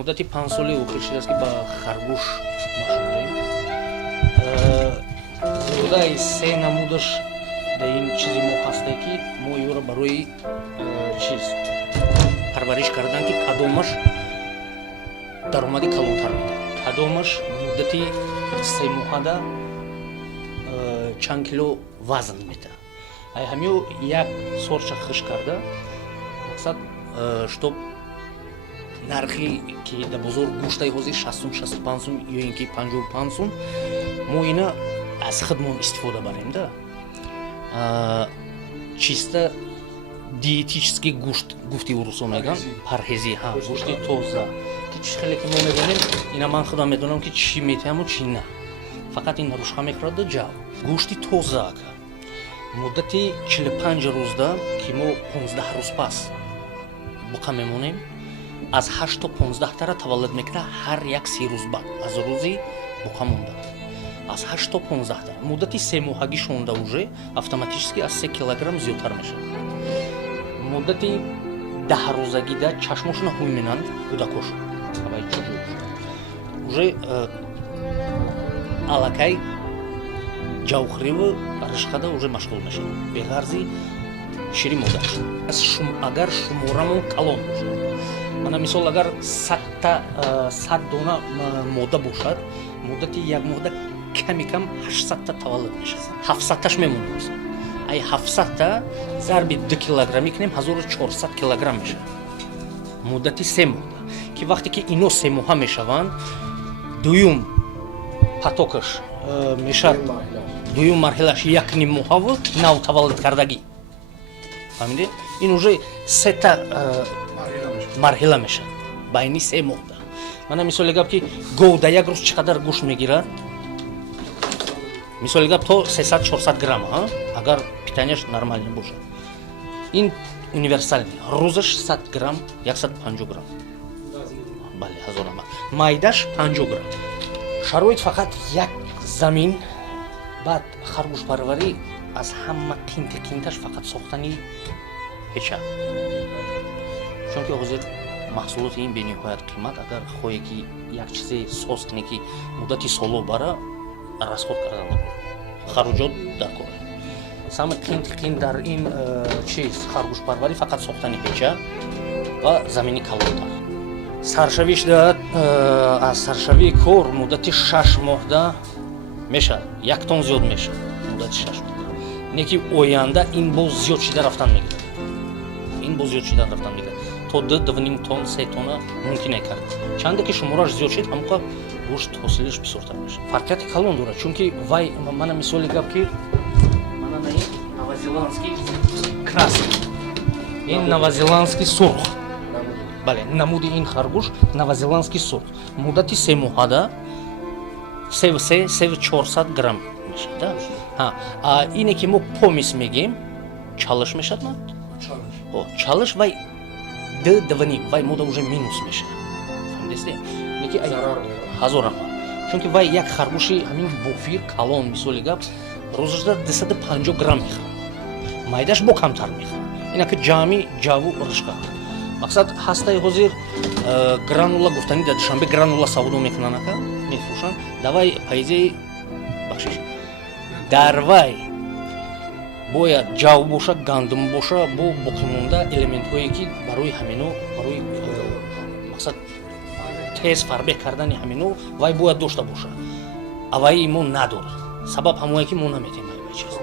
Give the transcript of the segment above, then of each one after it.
муддати 5 соли охир шудааст ки ба харгӯш машғулем. зиёдаи 3 намудаш дар ин чизи мо ҳастае ки мо ёро барои чиз парвариш кардан ки кадомаш даромади калонтар медиҳад, кадомаш муддати 3 моҳада чанд кило вазн медиҳад. ай ҳамиё як сорча хиш карда мақсад штоб нархи ки дар бозор гӯштаи ҳозир 60-65 сум ё ин ки 55 сум мо ина аз худмон истифода барем да. чиста диетический гӯшт гуфти урусо мегӯям, парҳезӣ, ҳа гӯшти тоза ки чӣ хеле ки мо мебинем ина ман худам медонам ки чӣ метиҳаму чӣ на, фақат ин рӯшҳа мехӯрад ҷав. гӯшти тоза акар муддати 45 рӯзда ки мо 15 рӯз пас буқа мемонем, аз 8 то 15 тара таваллуд мекунад ҳар як 30 рӯз баъд аз рӯзи буқа монда. аз 8 то 15 тара муддати 3 моҳагӣ шонда уже автоматически аз 3 килограмм зиёдтар мешавад. муддати 10 рӯзагида чашмошона ҳуй менанд кӯдакош авай чуҷӯ уже аллакай ҷавхриву ришқада уже машғул мешавад беғарзи шири модар. агар шуморамон калон бошад, мана мисол агар 100 дона модда бошад, муддати як моҳда ками кам 800 та таваллуд мешавад. 700 таш мемонад. ай 700 та зарби 2 килограмми кунем 1400 килограмм мешавад. муддати 3 моҳда ки вақте ки ино 3 моҳа мешаванд, дуюм потокаш мешад, дуюм марҳилаш 1 моҳаву нав таваллуд кардагӣ. фаҳмиде? ин уже 3 та марҳила мешад байни 3 моҳда. мана мисоли гап ки гов да як рӯз чӣ қадар гӯшт мегирад? мисоли гап то 300-400 грамм, агар питанияш нормально бошад. ин универсальный. рӯзаш 100 грамм, 150 грамм. бале, ҳазорама. майдаш 50 грамм. шароит фақат як замин, баъд харгӯшпарварӣ аз ҳама қинташ фақат сохтани ҳеча. чунки ҳозир маҳсулоти ин бениҳоят қимат, агар хоҳе ки як чизе соз кунӣ ки муддати соло бара, расход кардан хароҷот даркор. сами қин дар ин чиз харгӯшпарварӣ фақат сохтани ҳеча ва замини калонтар. саршавиш дад аз саршавии кор муддати 6 моҳда мешавад, 1 тон зиёд мешавад муддати 6 моҳда. не ки оянда ин боз зиёд шида рафтан мегирад. ин боз зиёд шида рафтан мегирад. то 2-2.5 тон 3 тонна мумкин е кард. чанде ки шумораш зиёд шид, ҳамоқа гӯшт ҳосилиш бисёртар мешавад. фарқияти калон дорад, чунки вай мана мисоли гап ки мана на ин новозеландский красный, ин новозеландский сурх. бале, намуди ин харгӯш новозеландский сурх. муддати 3 моҳада 3-400 грамм мешавад. ҳа, ине ки мо помис мегем, чалиш мешавад на? чалиш вай 2.5, вай мода уже минус мешавад. фаҳмидесте? неки ай ҳазорама. чунки вай як харгӯши ҳамин бофир калон мисоли гап рӯзашда 250 грамм мехӯрад. майдаш бо камтар мехӯрад. ина ки ҷамъи ҷаву ришқа. мақсад ҳастаи ҳозир гранула гуфтани дар душанбе гранула савдо мекунанд, ака мефурӯшанд. давай пайзаи бахшиш дар вай бояд ҷав боша, гандум боша, бо боқимонда элементҳое ки барои ҳамино, барои мақсад тез фарбеҳ кардани ҳамино вай бояд дошта боша. аваи мо надорад. сабаб ҳамое ки мо наметем чиз.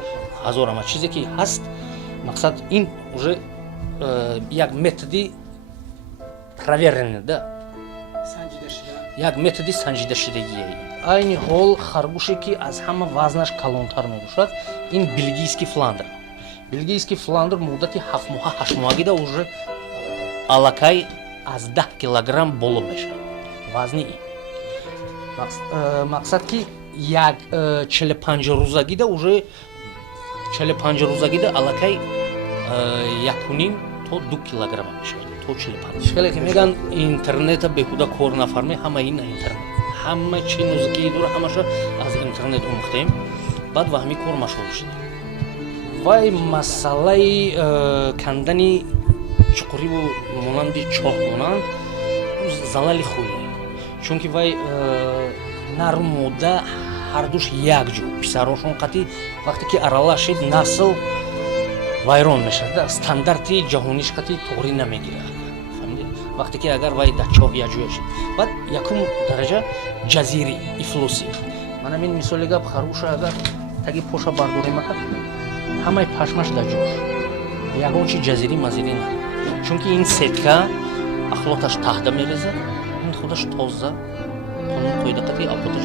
ҳазорама чизе ки ҳаст, мақсад ин уже як методи проверенный, да? як методи санҷида шудагие. айни ҳол харгӯше ки аз ҳама вазнаш калонтар мебошад, ин бельгийский фландр. бельгийский фландр муддати 7 моҳа 8 моҳагида уже аллакай аз 10 килограмм боло мешавад вазни ин. мақсад ки як 45 рӯзагида уже 45 рӯзагида аллакай 1.5 то 2 килограмм мешавад. то 45. хеле ки меган интернета беҳуда кор нафарме, ҳама ин интернет. ҳама чи нозикии дора ҳамаша аз интернет омӯхтем. баъд ва ҳамин кор машғул шудем. вай масъалаи кандани чуқуриву монанди чоҳ монанд залали хули. Чунки вай нару мода ҳардуш якҷо писарошон қати вақте ки аралашид насл вайрон мешавад, стандарти ҷаҳониш қати тоғрӣ намегирад. Фаҳмидед? Вақте ки агар вай дар чоҳ якҷоя шид. Баъд якум дараҷа ҷазирӣ, ифлосӣ. Ман ҳамин мисоли гап харуша агар таги поша бардорӣ макард, ҳамаи пашмаш дар ҷош. Ягон чи ҷазирӣ мазирӣ на. Чунки ин сетка ахлоташ таҳта мерезад, ин худаш тоза, қонун қоида қати албота